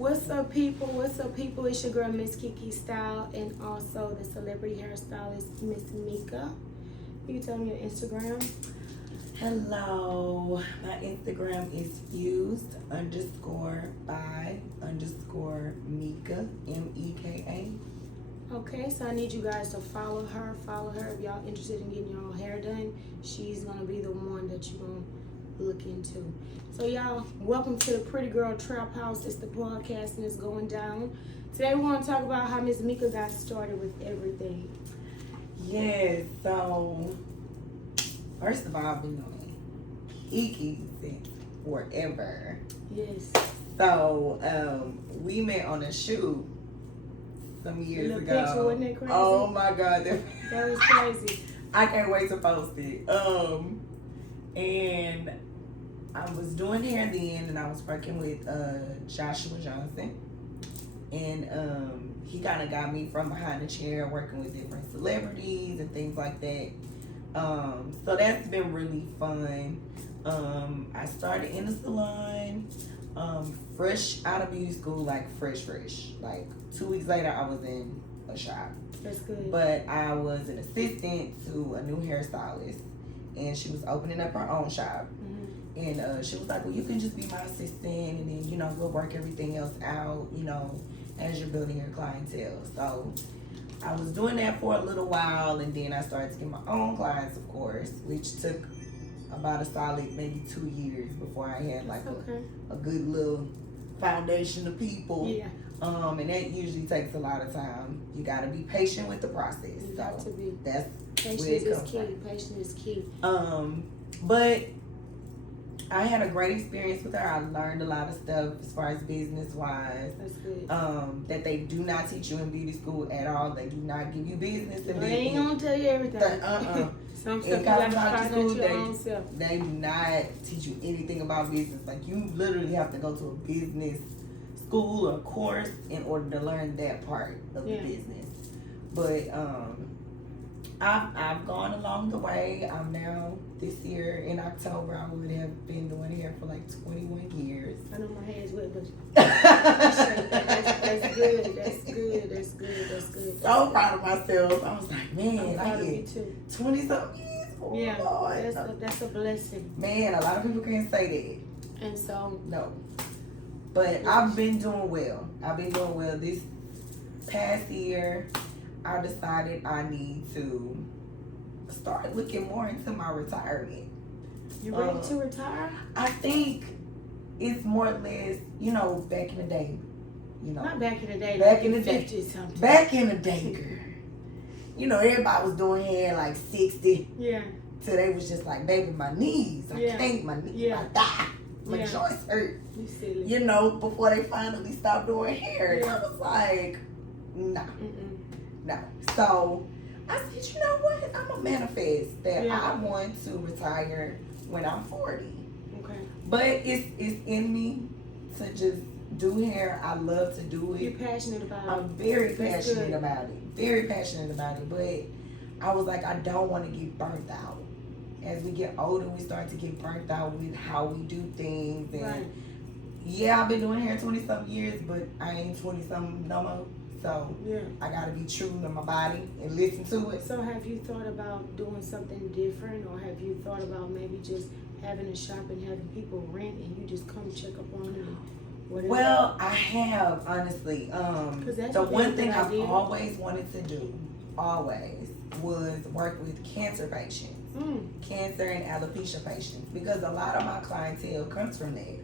What's up, people? What's up, people? It's your girl, Miss Kiki Style, and also the celebrity hairstylist, Miss Meka. You can tell me your Instagram. Hello, my Instagram is fused_by_Meka, Meka. Okay, so I need you guys to follow her. Follow her if y'all interested in getting your hair done. She's gonna be the one that you're gonna look into. So y'all, welcome to the Pretty Girl Trap House. It's the podcast and it's going down. Today we want to talk about how Miss Meka got started with everything. Yes, so first of all, I've been doing Kiki since forever. Yes. So we met on a shoot some years ago. Picture, wasn't it crazy? Oh my God, that was crazy. I can't wait to post it. And I was doing hair then, and I was working with Joshua Johnson, and he kind of got me from behind the chair, working with different celebrities and things like that. So that's been really fun. I started in the salon, fresh out of beauty school, like fresh. Like 2 weeks later, I was in a shop. That's good. But I was an assistant to a new hairstylist, and she was opening up her own shop. And she was like, well, you can just be my assistant, and then, you know, we'll work everything else out, you know, as you're building your clientele. So I was doing that for a little while, and then I started to get my own clients, of course, which took about a solid maybe 2 years before I had like a good little foundation of people. Yeah. And that usually takes a lot of time. You got to be patient with the process. You got to be. That's patience where it is comes key. from. Patience is key. But I had a great experience with her. I learned a lot of stuff as far as business wise. That's good. That they do not teach you in beauty school at all. They do not give you business in They ain't gonna tell you everything. Some stuff you gotta find out your own self. They do not teach you anything about business. Like, you literally have to go to a business school or course in order to learn that part of the business. But I've gone along the way. I'm now, this year in October, I would have been doing hair for like 21 years. I know my hair's wet, but that's good. That's good. So proud of myself. I was like, man, I did 20-something years. Oh, yeah, Lord. that's a blessing. Man, a lot of people can't say that. And so, no. But I've been doing well. This past year, I decided I need to start looking more into my retirement. You ready to retire? I think it's more or less, you know, back in the day. You know, not back in the day. Back like in the day. 50 something. Back in the day, girl. You know, everybody was doing hair like 60. Yeah. So they was just like, baby, my knees. I can't. My knees. I die. My joints hurt. You silly. You know, before they finally stopped doing hair. And I was like, nah. No. So I said, you know what? I'm going to manifest that I want to retire when I'm 40. Okay. But it's in me to just do hair. I love to do it. You're passionate about it. I'm very passionate about it. Very passionate about it. But I was like, I don't want to get burnt out. As we get older, we start to get burnt out with how we do things. And yeah, I've been doing hair 20-something years, but I ain't 20-something no more. So I gotta be true to my body and listen to it. So have you thought about doing something different, or have you thought about maybe just having a shop and having people rent and you just come check up on it? Whatever? Well, I have, honestly. The one thing I've always wanted to do, was work with cancer patients. Cancer and alopecia patients, because a lot of my clientele comes from that.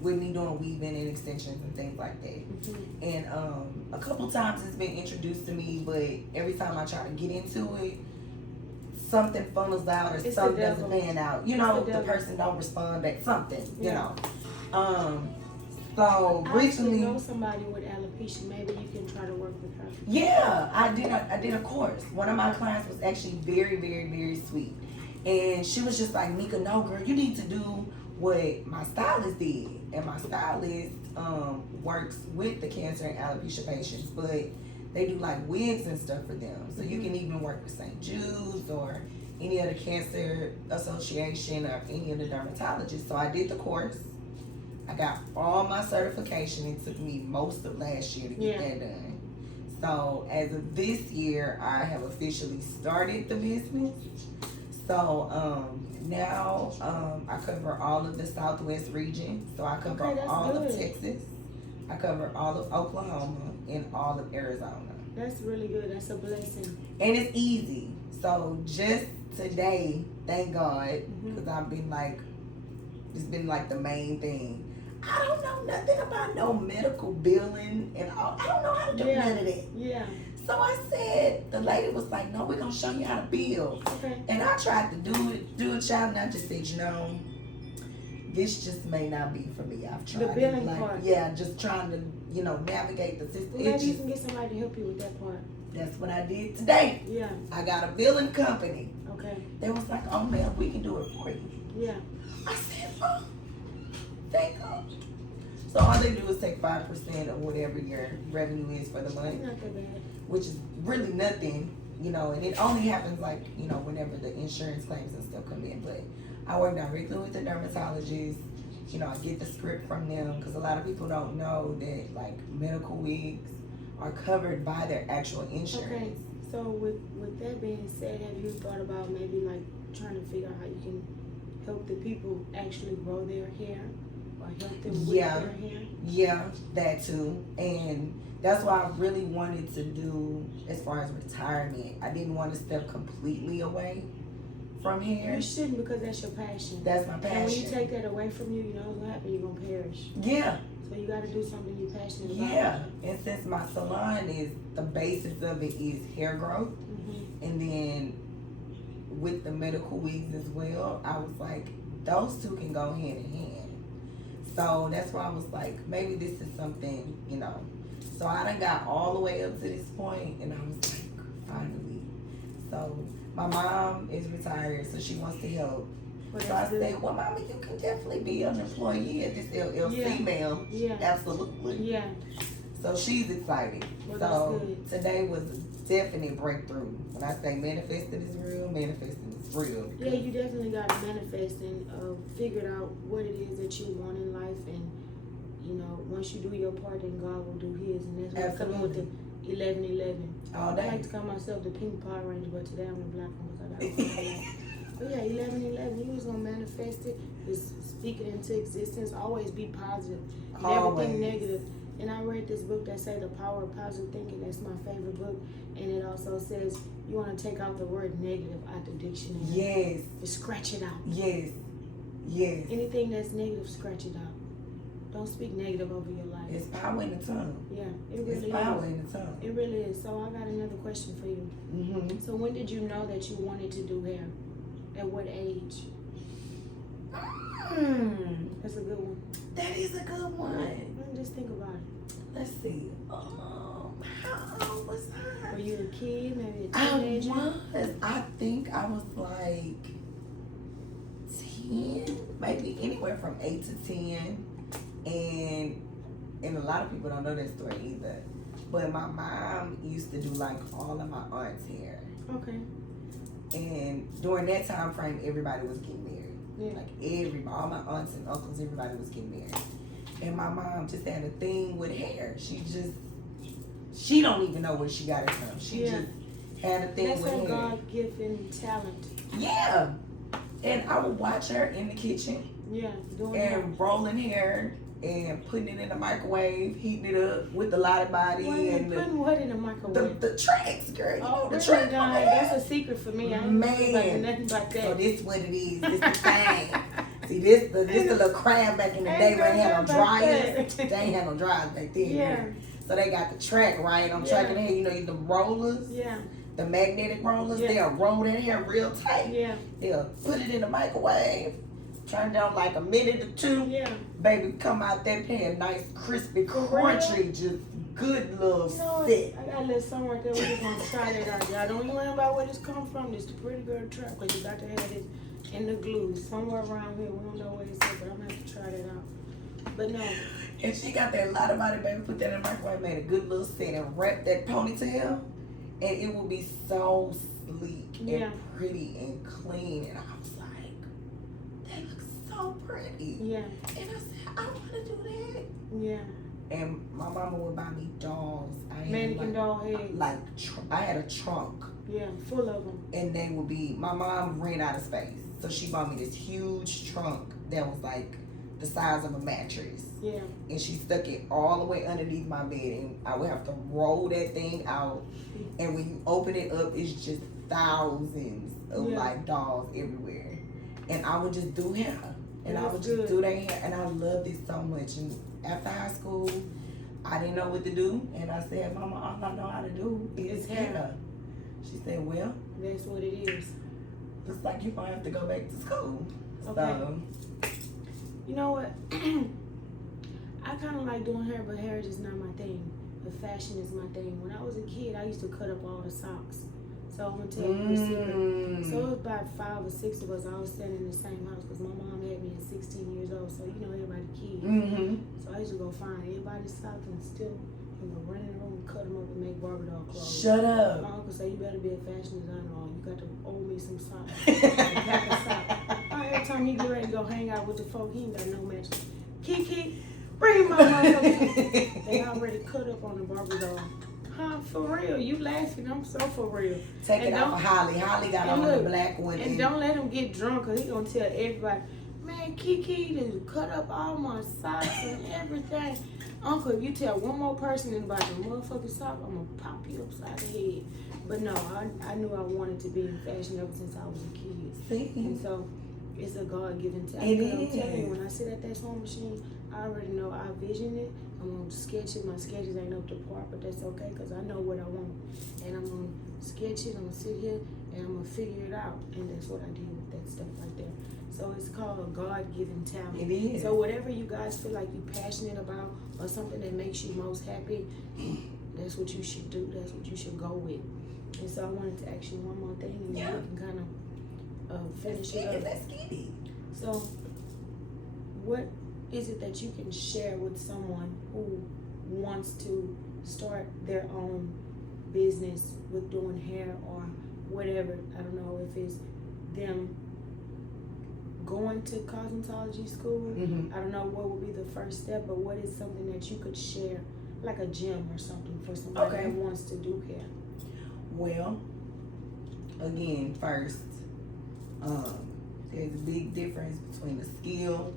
With me doing weaving and extensions and things like that. And a couple times it's been introduced to me, but every time I try to get into it, something funnels out or something doesn't pan out. You know, the person don't respond back. Something, you know. So recently, I know somebody with alopecia. Maybe you can try to work with her. Yeah, I did a course. One of my clients was actually very, very, very sweet, and she was just like, Meka, no, girl, you need to do what my stylist did. And my stylist works with the cancer and alopecia patients, but they do like wigs and stuff for them. So you can even work with St. Jude's or any other cancer association or any of the dermatologists. So I did the course. I got all my certification. It took me most of last year to get that done. So as of this year, I have officially started the business. So now I cover all of the Southwest region. So I cover all of Texas. I cover all of Oklahoma and all of Arizona. That's really good. That's a blessing. And it's easy. So just today, thank God, because I've been like, it's been like the main thing. I don't know nothing about no medical billing and all. I don't know how to do none of that. Yeah. So I said, the lady was like, no, we're going to show you how to bill. Okay. And I tried to do it, child, and I just said, this just may not be for me. I've tried. The billing part. Yeah, just trying to, navigate the system. Well, maybe you can get somebody to help you with that part. That's what I did today. Yeah. I got a billing company. Okay. They was like, oh, man, we can do it for you. Yeah. I said, oh, thank God. So all they do is take 5% of whatever your revenue is for the month. Not that bad. Which is really nothing, and it only happens like, whenever the insurance claims and stuff come in. But I work directly with the dermatologist. I get the script from them because a lot of people don't know that like medical wigs are covered by their actual insurance. Okay. So with that being said, have you thought about maybe like trying to figure out how you can help the people actually grow their hair or help them with their hair? Yeah, that too. And that's what I really wanted to do as far as retirement. I didn't want to step completely away from hair. You shouldn't, because that's your passion. That's my passion. And when you take that away from you, you know what's going to happen? You're going to perish. Yeah. So you got to do something you're passionate about. Yeah. And since my salon is, the basis of it is hair growth, and then with the medical wigs as well, I was like, those two can go hand in hand. So that's why I was like, maybe this is something, So I done got all the way up to this point, and I was like, finally. So my mom is retired, so she wants to help. So I said, well, Mama, you can definitely be an employee at this LLC, ma'am. Yeah. Absolutely. Yeah. So she's excited. Well, so today was a definite breakthrough. When I say manifesting is real, manifesting is real. Yeah, you definitely got to manifest and figure out what it is that you want in life, and once you do your part, then God will do His, and that's what's coming with the 11-11. All day. I like to call myself the pink Power Ranger, but today I'm the black one because I got But yeah, 11-11. You was gonna manifest it. Just speak it into existence. Always be positive. Never think negative. And I read this book that say The Power of Positive Thinking. That's my favorite book. And it also says you want to take out the word negative out the dictionary. Yes. Just scratch it out. Yes. Yes. Anything that's negative, scratch it out. Don't speak negative over your life. It's power in the tongue. Yeah, it really is. It's power in the tongue. It really is. So I got another question for you. So when did you know that you wanted to do hair? At what age? That's a good one. That is a good one. Just think about it. Let's see. How old was I? Were you a kid? Maybe a teenager? I think I was like 10, maybe anywhere from 8 to 10. And a lot of people don't know that story either. But my mom used to do like all of my aunt's hair. Okay. And during that time frame, everybody was getting married. Yeah. Like all my aunts and uncles, everybody was getting married. And my mom just had a thing with hair. She don't even know where she got it from. She just had a thing with hair. That's a God-given talent. Yeah. And I would watch her in the kitchen. Yeah. Rolling hair and putting it in the microwave, heating it up with the Lottie body. Putting what in the microwave? The tracks, girl. Oh, the really, tracks. That's a secret for me. I ain't know nothing about that. So this what it is. This the thing. See, this the little crab back in the day when they had no dryers. They ain't had no dryers back then. Yeah. So they got the track, right? I'm tracking the hair. The rollers. Yeah. The magnetic rollers. Yeah. They'll roll that hair real tight. Yeah. They'll put it in the microwave. Turn down like a minute or two. Yeah. Baby, come out that pan nice, crispy, crunchy, just good little set. I got a little something right there. We're just going to try that out. Y'all don't even worry about where this comes from. This the Pretty Girl Trap, because you got to have this in the glue. Somewhere around here. We don't know where it's at, but I'm going to have to try that out. But no. And she got that Lottie body, baby, put that in the microwave, made a good little set, and wrapped that ponytail, and it will be so sleek and pretty and clean. And I was like, that looks so pretty. Yeah. And I said, want to do that. Yeah. And my mama would buy me dolls. Mannequin doll heads. Like, I had a trunk. Yeah, full of them. And they would be, my mom ran out of space. So she bought me this huge trunk that was like the size of a mattress. Yeah. And she stuck it all the way underneath my bed. And I would have to roll that thing out. And when you open it up, it's just thousands of like dolls everywhere. And I would just do hair. And I would just do their hair. And I loved it so much. And after high school, I didn't know what to do. And I said, Mama, all I know how to do is hair. She said, well, that's what it is. Looks like you're going to have to go back to school. Okay. So, you know what? I kind of like doing hair, but hair is just not my thing. But fashion is my thing. When I was a kid, I used to cut up all the socks. So I'm going to tell you a secret. So it was about 5 or 6 of us all standing in the same house because my mom had me at 16 years old. So, you know, everybody kids. So I used to go find everybody's socks and still go run in the room and cut them up and make Barbie doll clothes. Shut up. My uncle said, you better be a fashion designer or you got to owe me some socks. Every time he get ready to go hang out with the folk, he ain't got no match. Kiki, bring my motherfucker. They already cut up on the Barbie doll. Huh, for real. You laughing. I'm so for real. Take it out for Holly. Holly got on the black one. And don't let him get drunk because he going to tell everybody, man, Kiki done cut up all my socks and everything. Uncle, if you tell one more person about the motherfucking sock, I'm going to pop you upside the head. But no, I knew I wanted to be in fashion ever since I was a kid. See? And so it's a God-given talent. I'm telling you, when I sit at that sewing machine, I already know I vision it. I'm going to sketch it. My sketches ain't up to par, but that's okay because I know what I want. And I'm going to sketch it. I'm going to sit here and I'm going to figure it out. And that's what I did with that stuff right there. So it's called a God-given talent. It is. So whatever you guys feel like you're passionate about or something that makes you most happy, that's what you should do. That's what you should go with. And so I wanted to ask you one more thing and then we can kind of finish it up. Let's get it. So what is it that you can share with someone who wants to start their own business with doing hair or whatever? I don't know if it's them going to cosmetology school. I don't know what would be the first step, but what is something that you could share, like a gym or something for somebody that wants to do hair? Well, again, first, there's a big difference between the skill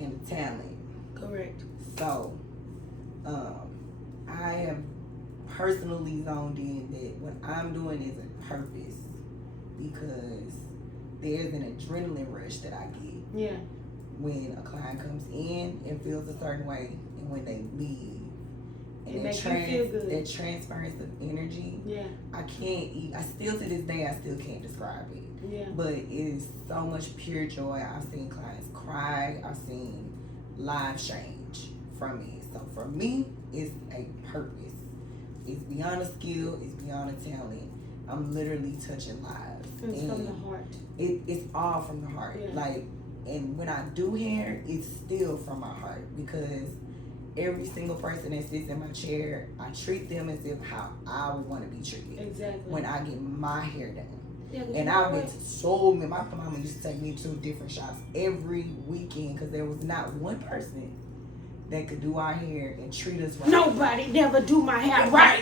and the talent. Correct. So, I have personally zoned in that what I'm doing is a purpose because there's an adrenaline rush that I get. Yeah. When a client comes in and feels a certain way and when they leave. And it makes you feel good. That transference of energy. Yeah. I can't eat. I still to this day I still can't describe it. Yeah. But it is so much pure joy. I've seen clients cry. I've seen lives change from it. So for me, it's a purpose. It's beyond a skill. It's beyond a talent. I'm literally touching lives. It's from the heart. It's all from the heart. Yeah. Like, and when I do hair, it's still from my heart because every single person that sits in my chair, I treat them as if how I would want to be treated. Exactly. When I get my hair done. Yeah, and I've been to so many. My mama used to take me to different shops every weekend because there was not one person that could do our hair and treat us right. Nobody never do my hair right.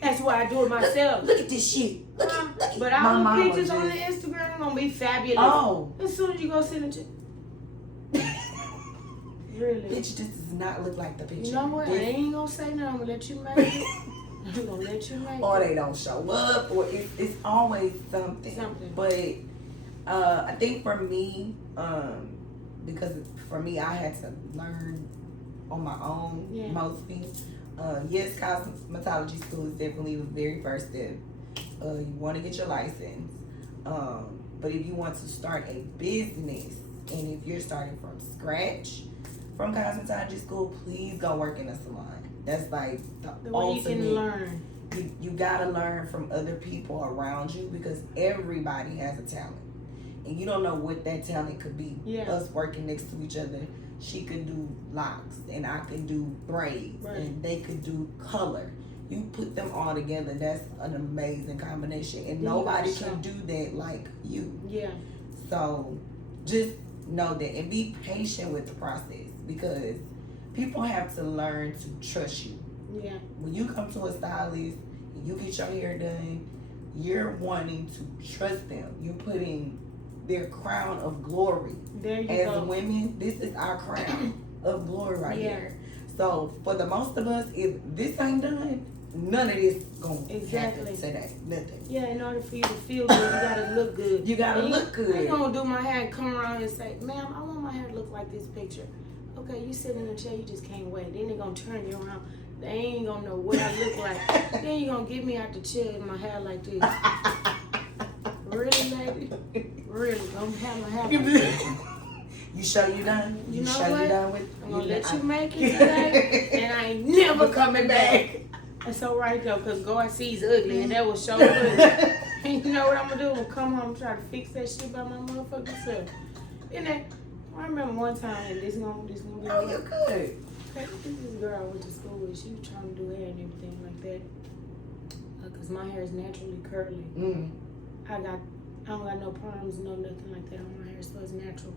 That's why I do it myself. Look at this shit. Look at but all the pictures on the Instagram are gonna be fabulous. Oh, as soon as you go sit in the really, bitch, this does not look like the picture. You know what? I ain't gonna say nothing. I'm gonna let you make it. I'm gonna let you make it. Or they don't show up, or it's always something. But I think for me, because for me, I had to learn on my own mostly. Yes, cosmetology school is definitely the very first step. You want to get your license, but if you want to start a business, and if you're starting from scratch from cosmetology school, please go work in a salon. That's like the way ultimate. you can learn. You gotta learn from other people around you because everybody has a talent. And you don't know what that talent could be. Yeah. Us working next to each other, she could do locks and I could do braids and they could do color. You put them all together, that's an amazing combination. And nobody can do that like you. Yeah. So just know that and be patient with the process, because people have to learn to trust you. Yeah. When you come to a stylist, you get your hair done, you're wanting to trust them. You putting their crown of glory. There you As go. women, this is our crown of glory right here. So for the most of us, if this ain't done, none of this gonna happen today. Nothing. Yeah, in order for you to feel good, you gotta look good. You gotta look good. I ain't gonna do my hair and come around and say, ma'am, I want my hair to look like this picture. Okay, you sit in a chair, you just can't wait. Then they're gonna turn you around. They ain't gonna know what I look like. Then you're gonna get me out the chair in my hair like this. Really, lady? Really? Don't have my hair like this. You sure you done? You know sure what? You done with? I'm gonna let you make it today, and I ain't never coming back. That's all right though, cause God sees ugly, and that was so good. And you know what I'm gonna do? I'm gonna come home and try to fix that shit by my motherfucking self. And then I remember one time, and this gonna be. Oh, you good. This girl I went to school with, she was trying to do hair and everything like that. Cause my hair is naturally curly. I don't got no problems, no nothing like that on my hair, so it's natural.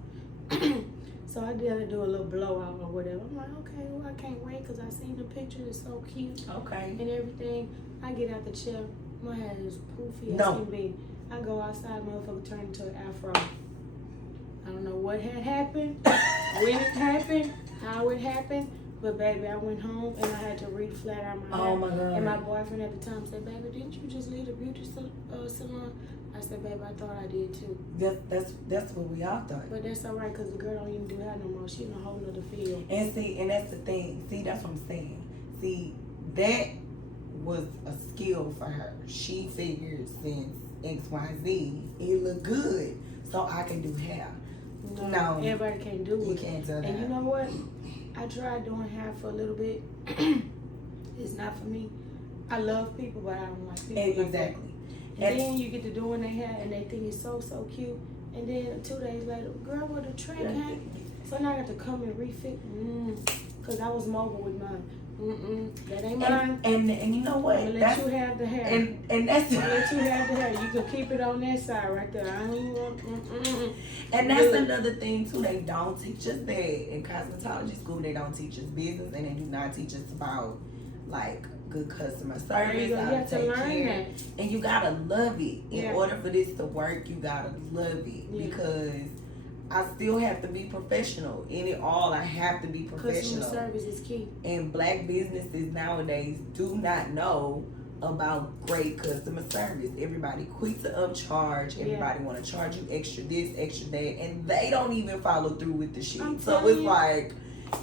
So I did to do a little blowout or whatever. I'm like, okay, well, I can't wait because I seen the picture. It's so cute. Okay. And everything. I get out the chair. My hair is poofy as can be. I go outside, motherfucker turn into an afro. I don't know what had happened, when it happened, how it happened. But baby, I went home and I had to re-flat out my hair. Oh my God. And my boyfriend at the time said, baby, didn't you just leave the beauty salon? I said, baby, I thought I did too. That's what we all thought. But that's all right, because the girl don't even do that no more. She in a whole nother field. And that's the thing. See, that's what I'm saying. See, that was a skill for her. She figured since XYZ, it looked good, so I can do hair. No, everybody can't do it. You can't do that. And you know what? I tried doing hair for a little bit. It's not for me. I love people, but I don't like people. Exactly. And then you get to doing their hair, and they think it's so cute. And then 2 days later, girl, where the track hang? So now I got to come and refit. Because I was mobile with mine. That ain't mine. And you know what? I'm gonna let you have the hair. And that's I'm gonna let you have the hair. You can keep it on that side right there. I don't even want. And that's another thing too. They don't teach us that in cosmetology school. They don't teach us business, and they do not teach us about like good customer service. You have to learn that. And you gotta love it. In order for this to work, you gotta love it because I still have to be professional. In it all, I have to be professional. Customer service is key. And black businesses nowadays do not know about great customer service. Everybody quick to upcharge. Everybody want to charge you extra this, extra that, and they don't even follow through with the shit. So it's like,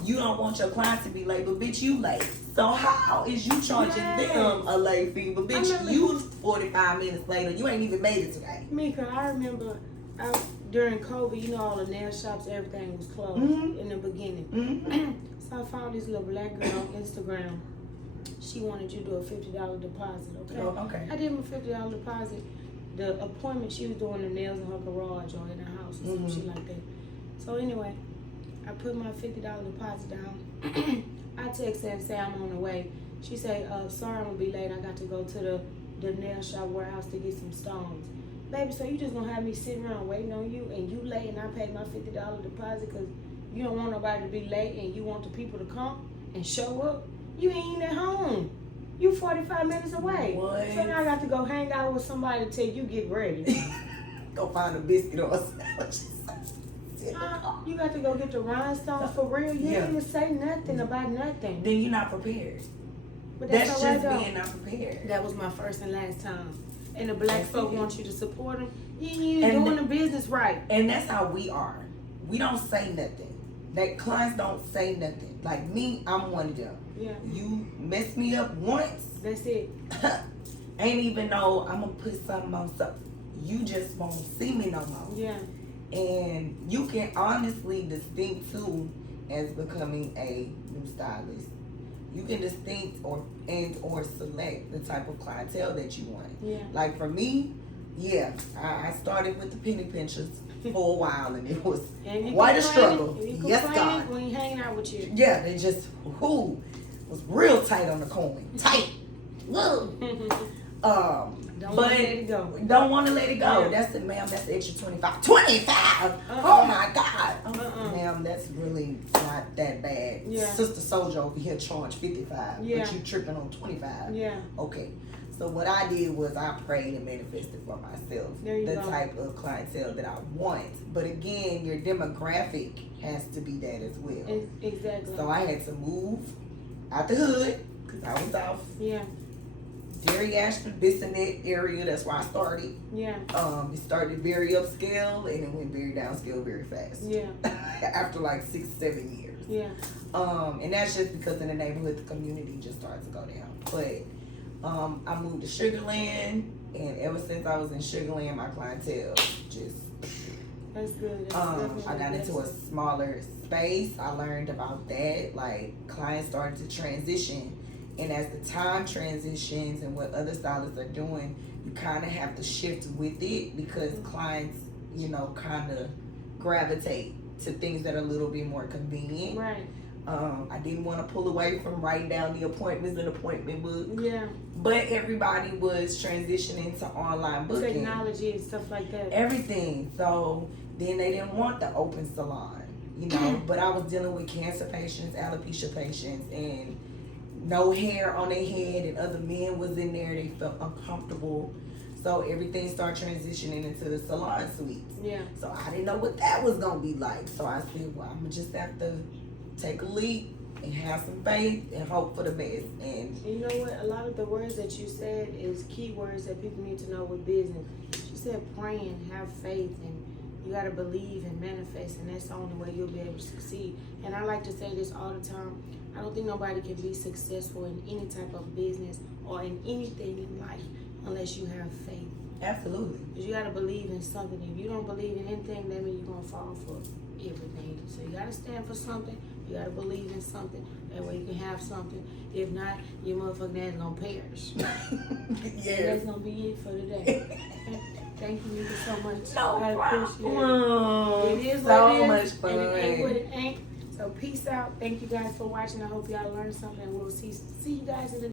you don't want your client to be late, but bitch, you late. So how is you charging them a late fee? But bitch, you 45 minutes later, you ain't even made it today. Meka, I remember during COVID, you know, all the nail shops, everything was closed in the beginning. So I found this little black girl on Instagram. She wanted you to do a $50 deposit, okay? Oh, okay. I did my $50 deposit. The appointment, she was doing the nails in her garage or in her house or some shit like that. So anyway, I put my $50 deposit down. I text her and say I'm on the way. She say, sorry, I'm gonna be late. I got to go to the nail shop warehouse to get some stones. Baby, so you just gonna have me sitting around waiting on you and you late and I paid my $50 deposit because you don't want nobody to be late and you want the people to come and show up? You ain't even at home. You 45 minutes away. What? So now I got to go hang out with somebody till you get ready. Go find a biscuit or a sandwich. You got to go get the rhinestones for real. You didn't even say nothing about nothing. Then you're not prepared. But that's just being not prepared. That was my first and last time. And the black folk want you to support them. You ain't doing the business right. And that's how we are. We don't say nothing. Like clients don't say nothing. Like me, I'm one of them. Yeah. You mess me up once. That's it. Ain't even know I'm gonna put something on something. You just won't see me no more. Yeah. And you can honestly distinct too as becoming a new stylist. You can distinct or select the type of clientele that you want. Yeah. Like for me, I started with the penny pinchers for a while, and it was quite a struggle. Yes, God. When he hanging out with you. Yeah, they just was real tight on the coin. Tight. Woo. Don't want to let it go. Don't want to let it go. Yeah. That's the extra 25. 25? Oh my God. Ma'am, that's really not that bad. Yeah. Sister Soldier over here charged 55. Yeah. But you tripping on 25. Yeah. Okay. So what I did was I prayed and manifested for myself the type of clientele that I want. But again, your demographic has to be that as well. Exactly. So I had to move out the hood because I was off. Yeah. Derry, Ashton, Bissonnet area. That's where I started. Yeah. It started very upscale and it went very downscale very fast. Yeah. After like 6-7 years. Yeah. And that's just because in the neighborhood the community just started to go down. But I moved to Sugarland, and ever since I was in Sugarland, my clientele just. That's good. I got into a smaller space. I learned about that. Like clients started to transition, and as the time transitions and what other stylists are doing, you kind of have to shift with it because clients, you know, kind of gravitate to things that are a little bit more convenient. Right. I didn't want to pull away from writing down the appointments and appointment book. Yeah. But everybody was transitioning to online booking. Technology and stuff like that. Everything. So then they didn't want the open salon, you know. But I was dealing with cancer patients, alopecia patients, and no hair on their head, and other men was in there. They felt uncomfortable. So everything started transitioning into the salon suites. Yeah. So I didn't know what that was going to be like. So I said, well, I'm going to just have to take a leap and have some faith and hope for the best. And you know what? A lot of the words that you said is key words that people need to know with business. She said praying, have faith, and you got to believe and manifest, and that's the only way you'll be able to succeed. And I like to say this all the time. I don't think nobody can be successful in any type of business or in anything in life unless you have faith. Absolutely. Because you got to believe in something. If you don't believe in anything, that means you're going to fall for everything. So you got to stand for something. You got to believe in something. That way you can have something. If not, your motherfucking ass going to perish. Yeah. So that's going to be it for today. Thank you, Meka, so much. I appreciate it. It is what it is. So much fun. And it ain't what it ain't. So peace out. Thank you guys for watching. I hope y'all learned something. We'll see you guys in the